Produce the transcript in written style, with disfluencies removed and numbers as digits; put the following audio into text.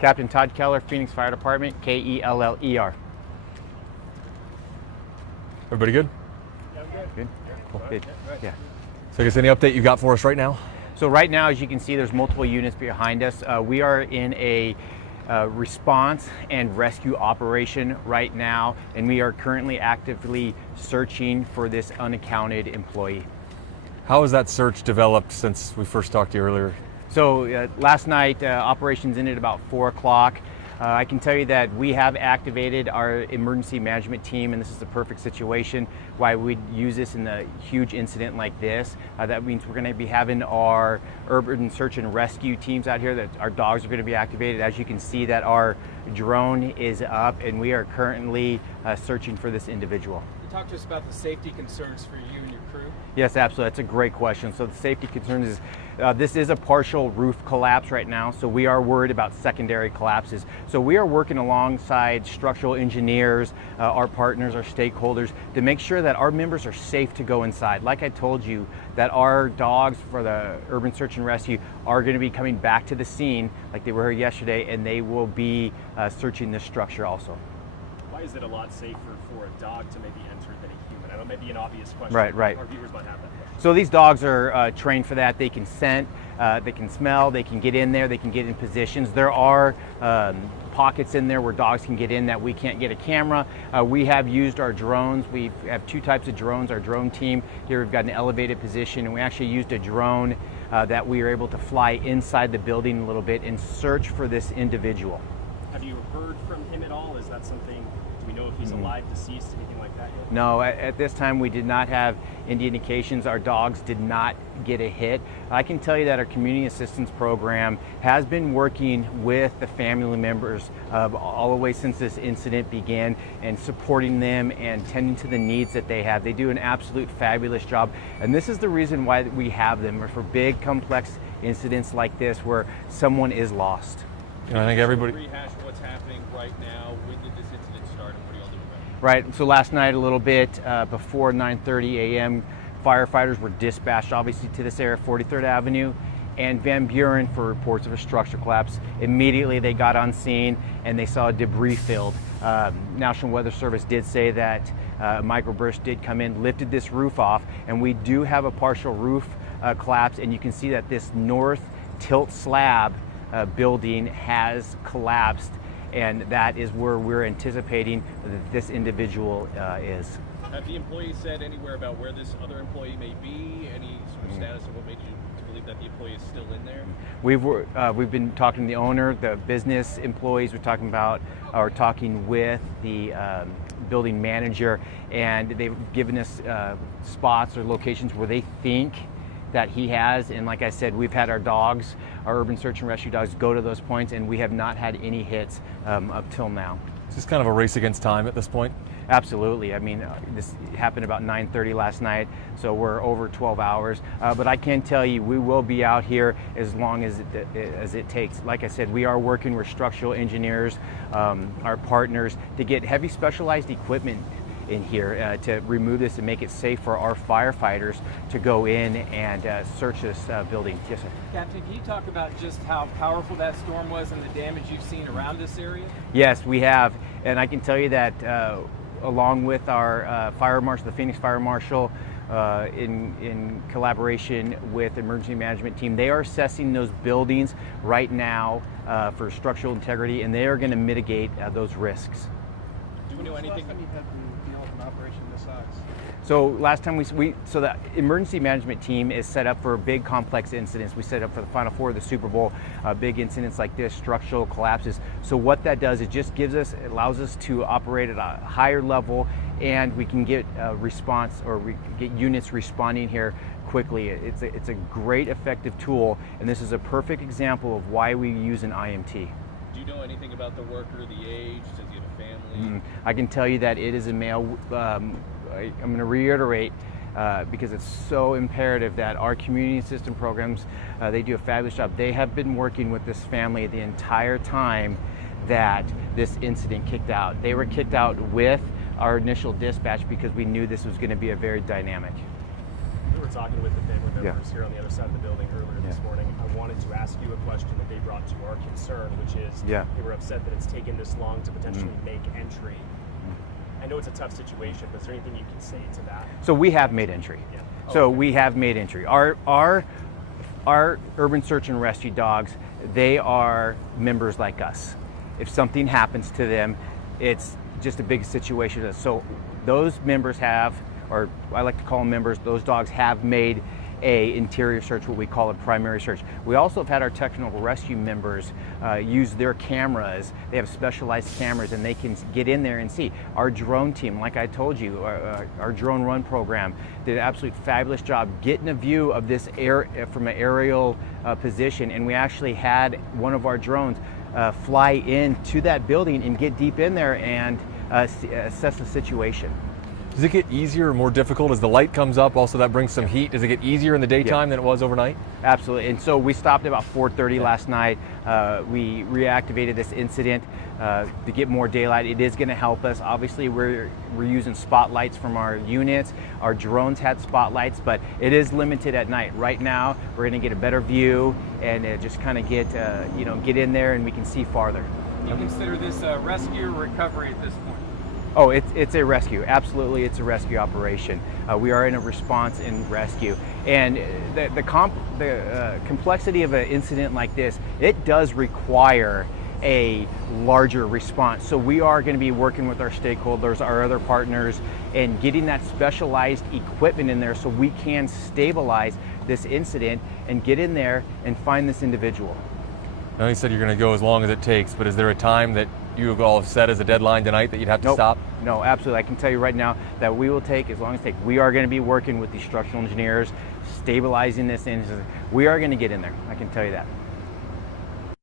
Captain Todd Keller, Phoenix Fire Department, Keller. Everybody good? Yeah, I'm good. Good? Cool. Good. Yeah. So I guess any update you got for us right now? So right now, as you can see, there's multiple units behind us. We are in a response and rescue operation right now, and we are currently actively searching for this unaccounted employee. How has that search developed since we first talked to you earlier? So last night, operations ended about 4 o'clock. I can tell you that we have activated our emergency management team, and this is the perfect situation why we'd use this in a huge incident like this. That means we're going to be having our urban search and rescue teams out here, that our dogs are going to be activated. As you can see, that our drone is up, and we are currently searching for this individual. Talk to us about the safety concerns for you and your crew. Yes, absolutely. That's a great question. So the safety concerns is, this is a partial roof collapse right now, so we are worried about secondary collapses. So we are working alongside structural engineers, our partners, our stakeholders, to make sure that our members are safe to go inside. Like I told you, that our dogs for the urban search and rescue are going to be coming back to the scene like they were here yesterday, and they will be searching this structure also. Why is it a lot safer for a dog to maybe enter than a human? I know maybe an obvious question. Right. Our viewers might have that question. So these dogs are trained for that. They can scent, they can smell, they can get in there, they can get in positions. There are pockets in there where dogs can get in that we can't get a camera. We have used our drones. We have 2 types of drones. Our drone team here, we've got an elevated position, and we actually used a drone that we were able to fly inside the building a little bit and search for this individual. Have you heard from him at all? Is that something, do we know if he's alive, deceased, anything like that yet? No, at this time we did not have any indications. Our dogs did not get a hit. I can tell you that our community assistance program has been working with the family members all the way since this incident began, and supporting them and tending to the needs that they have. They do an absolute fabulous job, and this is the reason why we have them, for big complex incidents like this where someone is lost. And I think everybody... Rehash what's happening right now. When did this incident start, and what are y'all doing Right, so last night a little bit before 9:30 a.m., firefighters were dispatched obviously to this area, 43rd Avenue and Van Buren, for reports of a structural collapse. Immediately they got on scene and they saw a debris field. National Weather Service did say that microburst did come in, lifted this roof off, and we do have a partial roof collapse, and you can see that this north tilt slab building has collapsed, and that is where we're anticipating that this individual is. Have the employees said anywhere about where this other employee may be? Any sort of status of what made you to believe that the employee is still in there? We've been talking to the owner, the business employees. We're talking with the building manager, and they've given us spots or locations where they think that he has, and like I said, we've had our dogs, our urban search and rescue dogs, go to those points, and we have not had any hits up till now. Is this kind of a race against time at this point? Absolutely. I mean, this happened about 9:30 last night, so we're over 12 hours. But I can tell you, we will be out here as long as it takes. Like I said, we are working with structural engineers, our partners, to get heavy specialized equipment in here to remove this and make it safe for our firefighters to go in and search this building. Yes, sir. Captain, can you talk about just how powerful that storm was and the damage you've seen around this area? Yes, we have, and I can tell you that along with our fire marshal, the Phoenix Fire Marshal, in collaboration with emergency management team, they are assessing those buildings right now for structural integrity, and they are going to mitigate those risks. Do we know anything? Operation this size? So last time so the emergency management team is set up for big complex incidents. We set up for the Final Four of the Super Bowl, big incidents like this, structural collapses. So what that does, it just allows us to operate at a higher level, and we can get a response, or we get units responding here quickly. It's a great effective tool, and this is a perfect example of why we use an IMT. Do you know anything about the worker, the age? Does he have a family? I can tell you that it is a male. I'm going to reiterate because it's so imperative that our community system programs, they do a fabulous job. They have been working with this family the entire time that this incident kicked out. They were kicked out with our initial dispatch because we knew this was going to be a very dynamic. There were were talking with the family members here on the other side of the building earlier this morning, I wanted to ask you a question that they brought to our concern, which is they were upset that it's taken this long to potentially make entry. I know it's a tough situation, but is there anything you can say to that? So we have made entry. Yeah. So we have made entry. Our urban search and rescue dogs, they are members like us. If something happens to them, it's just a big situation. So those members have, or I like to call them members, those dogs have made a interior search, what we call a primary search. We also have had our technical rescue members use their cameras. They have specialized cameras and they can get in there and see. Our drone team, like I told you, our drone run program did an absolute fabulous job getting a view of this from an aerial position, and we actually had one of our drones fly into that building and get deep in there and assess the situation. Does it get easier or more difficult as the light comes up? Also, that brings some heat. Does it get easier in the daytime than it was overnight? Absolutely. And so we stopped at about 4:30 last night. We reactivated this incident to get more daylight. It is going to help us. Obviously, we're using spotlights from our units. Our drones had spotlights, but it is limited at night. Right now, we're going to get a better view and just kind of get in there and we can see farther. You consider this a rescue or recovery at this point? Oh, it's a rescue. Absolutely, it's a rescue operation. We are in a response and rescue. And the complexity of an incident like this, it does require a larger response. So we are going to be working with our stakeholders, our other partners, and getting that specialized equipment in there so we can stabilize this incident and get in there and find this individual. I know you said you're going to go as long as it takes, but is there a time that you have all set as a deadline tonight that you'd have to stop? No, absolutely. I can tell you right now that we will take as long as it takes. We are going to be working with the structural engineers, stabilizing this incident. We are going to get in there. I can tell you that.